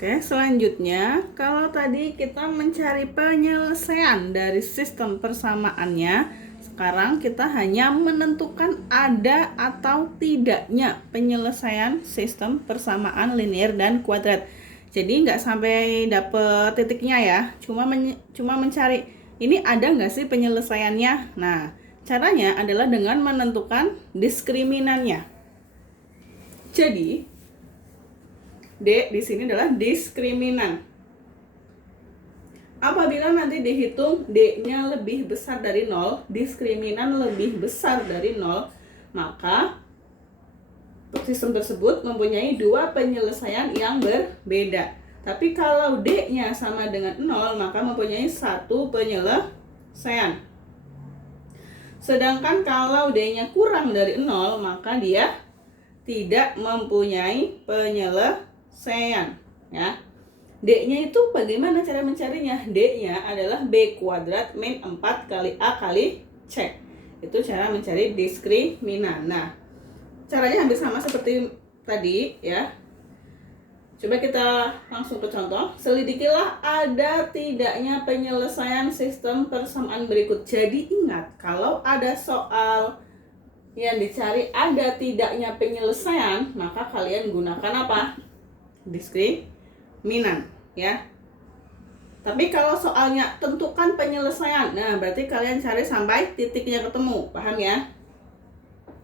Oke, selanjutnya kalau tadi kita mencari penyelesaian dari sistem persamaannya, sekarang kita hanya menentukan ada atau tidaknya penyelesaian sistem persamaan linear dan kuadrat. Jadi nggak sampai dapet titiknya ya, cuma mencari ini ada nggak sih penyelesaiannya. Nah, caranya adalah dengan menentukan diskriminannya. Jadi D di sini adalah diskriminan. Apabila nanti dihitung D-nya lebih besar dari 0, diskriminan lebih besar dari 0, maka sistem tersebut mempunyai dua penyelesaian yang berbeda. Tapi kalau D-nya sama dengan 0, maka mempunyai satu penyelesaian. Sedangkan kalau D-nya kurang dari 0, maka dia tidak mempunyai penyelesaian. Ya. D-nya itu bagaimana cara mencarinya? D-nya adalah B kuadrat min 4 kali A kali C. Itu cara mencari diskriminan. Nah, caranya hampir sama seperti tadi ya. Coba kita langsung ke contoh. Selidikilah ada tidaknya penyelesaian sistem persamaan berikut. Jadi ingat, kalau ada soal yang dicari ada tidaknya penyelesaian, maka kalian gunakan apa? Diskriminan ya. Tapi kalau soalnya tentukan penyelesaian, nah berarti kalian cari sampai titiknya ketemu, paham ya?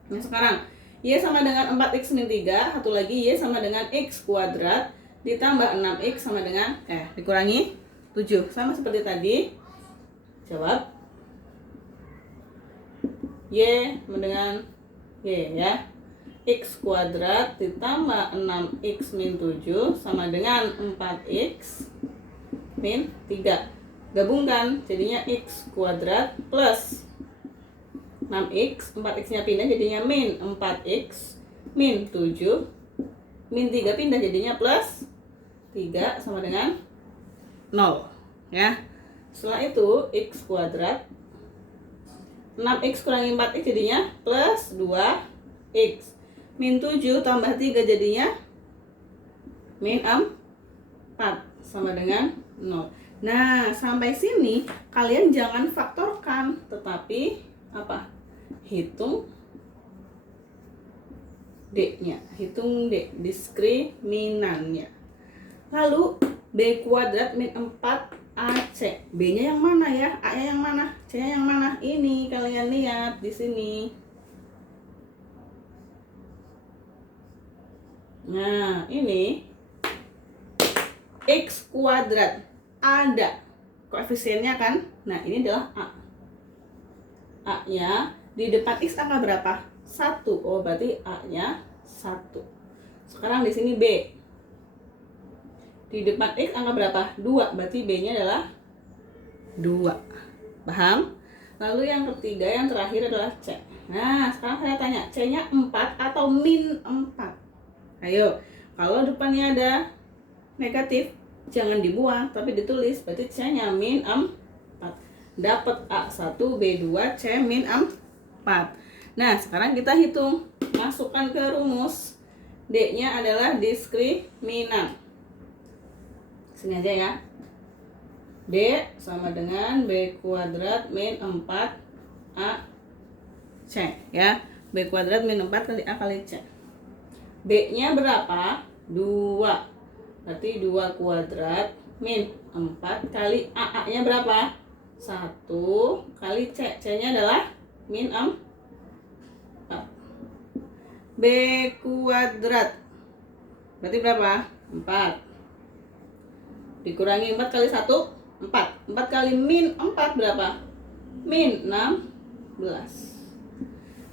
Nah sekarang Y sama dengan 4x min 3, satu lagi Y sama dengan x kuadrat ditambah 6x sama dengan dikurangi 7, sama seperti tadi. Jawab Y sama dengan Y ya. X kuadrat ditambah 6x min 7 sama dengan 4x min 3. Gabungkan jadinya x kuadrat plus 6x, 4x nya pindah jadinya min 4x min 7, min 3 pindah jadinya plus 3 sama dengan 0 ya. Setelah itu x kuadrat 6x kurangi 4x jadinya plus 2x min 7 tambah 3 jadinya min 4 sama dengan 0. Nah, sampai sini kalian jangan faktorkan, tetapi apa? Hitung D-nya. Hitung D, diskriminannya. Lalu B kuadrat min 4 AC. B-nya yang mana ya? A-nya yang mana? C-nya yang mana? Ini kalian lihat di sini. Nah, ini x kuadrat ada koefisiennya kan? Nah, ini adalah A. A-nya di depan x angka berapa? 1. Oh, berarti A-nya 1. Sekarang di sini B. Di depan x angka berapa? 2. Berarti B-nya adalah 2. Paham? Lalu yang ketiga, yang terakhir adalah C. Nah, sekarang saya tanya, C-nya 4 atau min 4? Ayo, kalau depannya ada negatif, jangan dibuang, tapi ditulis. Berarti C-nya min 4. Dapat A1, B2, C min 4. Nah, sekarang kita hitung. Masukkan ke rumus. D-nya adalah diskriminan. Sini aja ya. D sama dengan B kuadrat min 4 A C ya. B kuadrat min 4 kali A kali C. B-nya berapa? 2. Berarti 2 kuadrat min 4 kali A-nya berapa? 1 kali C. C-nya adalah min 4. B kuadrat berarti berapa? 4. Dikurangi 4 kali 1, 4. 4 kali min 4 berapa? Min 16.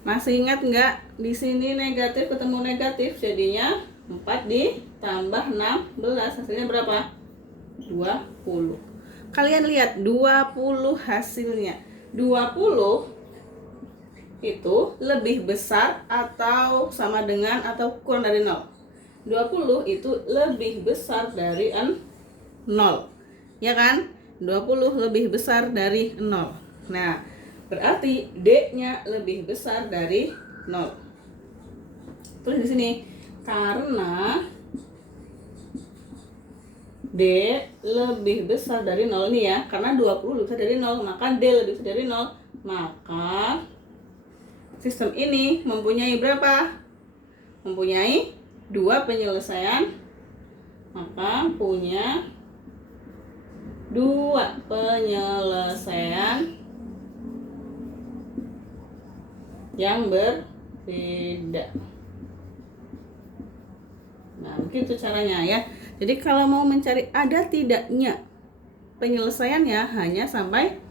Masih ingat nggak? Di sini negatif ketemu negatif, jadinya 4 ditambah 16, hasilnya berapa? 20. Kalian lihat 20 hasilnya. 20 itu lebih besar atau sama dengan atau kurang dari 0? 20 itu lebih besar dari 0. Ya kan? 20 lebih besar dari 0. Nah, berarti D-nya lebih besar dari 0. Tulis di sini, karena D lebih besar dari 0 nih ya, karena 20 lebih besar dari 0, maka D lebih besar dari 0. Maka sistem ini mempunyai berapa? Mempunyai 2 penyelesaian, maka punya 2 penyelesaian yang berbeda. Nah, begitu caranya ya. Jadi kalau mau mencari ada tidaknya penyelesaiannya hanya sampai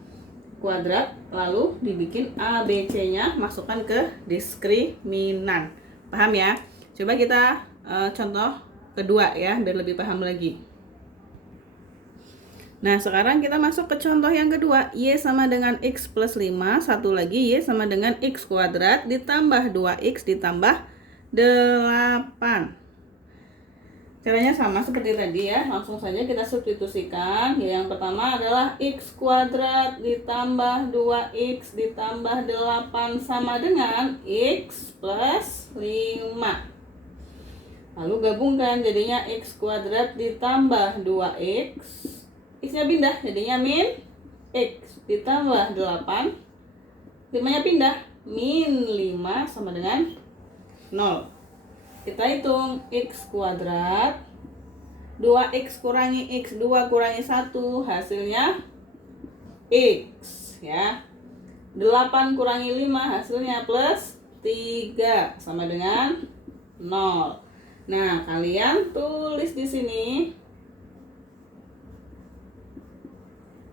kuadrat, lalu dibikin A, B, C-nya, masukkan ke diskriminan. Paham ya? Coba kita contoh kedua ya, biar lebih paham lagi. Nah, sekarang kita masuk ke contoh yang kedua. Y sama dengan X plus 5, satu lagi Y sama dengan X kuadrat ditambah 2X ditambah 8. Caranya sama seperti tadi ya, langsung saja kita substitusikan. Yang pertama adalah X kuadrat ditambah 2X ditambah 8 sama dengan X plus 5. Lalu gabungkan, jadinya X kuadrat ditambah 2X, X-nya pindah, jadinya min X ditambah 8, 5-nya pindah, min 5 sama dengan 0. Kita hitung X kuadrat 2X kurangi X, 2 kurangi 1, hasilnya X ya. 8 kurangi 5 hasilnya plus 3 sama dengan 0. Nah, kalian tulis di sini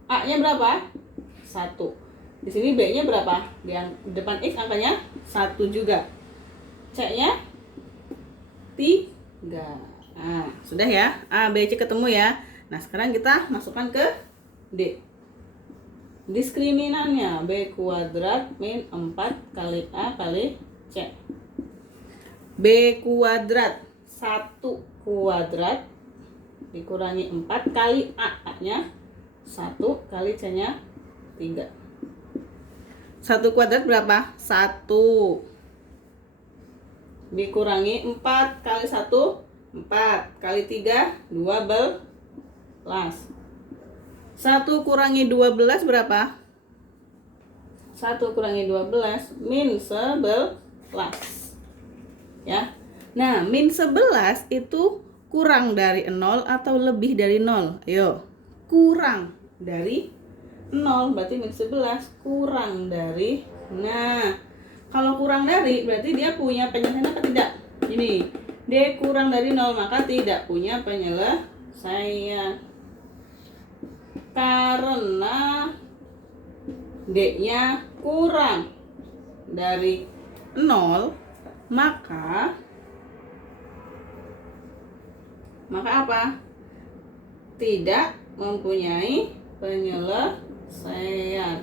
A-nya berapa? 1. Di sini B-nya berapa? Di depan X angkanya 1 juga. C-nya 3. Nah, sudah ya. A, B, C ketemu ya. Nah, sekarang kita masukkan ke D. Diskriminannya B kuadrat min 4 kali A kali C. B kuadrat 1 kuadrat dikurangi 4 kali A-nya 1 kali C-nya 3. 1 kuadrat berapa? 1 dikurangi 4 kali 1, 4 kali 3, 12. 1 kurangi 12 berapa? 1 kurangi 12 min 11 ya. Nah, min 11 itu kurang dari 0 atau lebih dari 0? Ayo, kurang dari 0 berarti min 11 kurang dari. Nah, kalau kurang dari berarti dia punya penyelesaian apa tidak? Ini D kurang dari 0, maka tidak punya penyelesaian. Karena D-nya kurang dari 0, maka apa? Tidak mempunyai penyelesaian.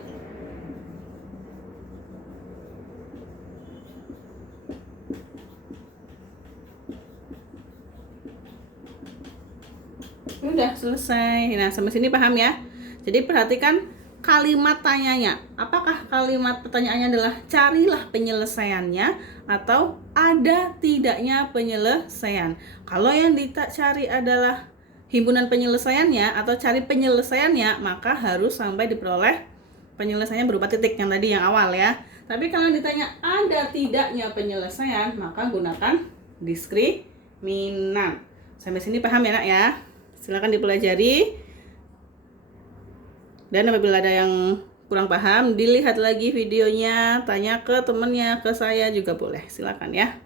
Udah selesai. Nah, sampai sini paham ya? Jadi perhatikan kalimat tanyanya. Apakah kalimat pertanyaannya adalah carilah penyelesaiannya atau ada tidaknya penyelesaian? Kalau yang dicari adalah himpunan penyelesaiannya atau cari penyelesaiannya, maka harus sampai diperoleh penyelesaiannya berupa titik yang tadi yang awal ya. Tapi kalau ditanya ada tidaknya penyelesaian, maka gunakan diskriminan. Sampai sini paham ya, Nak ya? Silakan dipelajari. Dan apabila ada yang kurang paham, dilihat lagi videonya, tanya ke temannya, ke saya juga boleh. Silakan ya.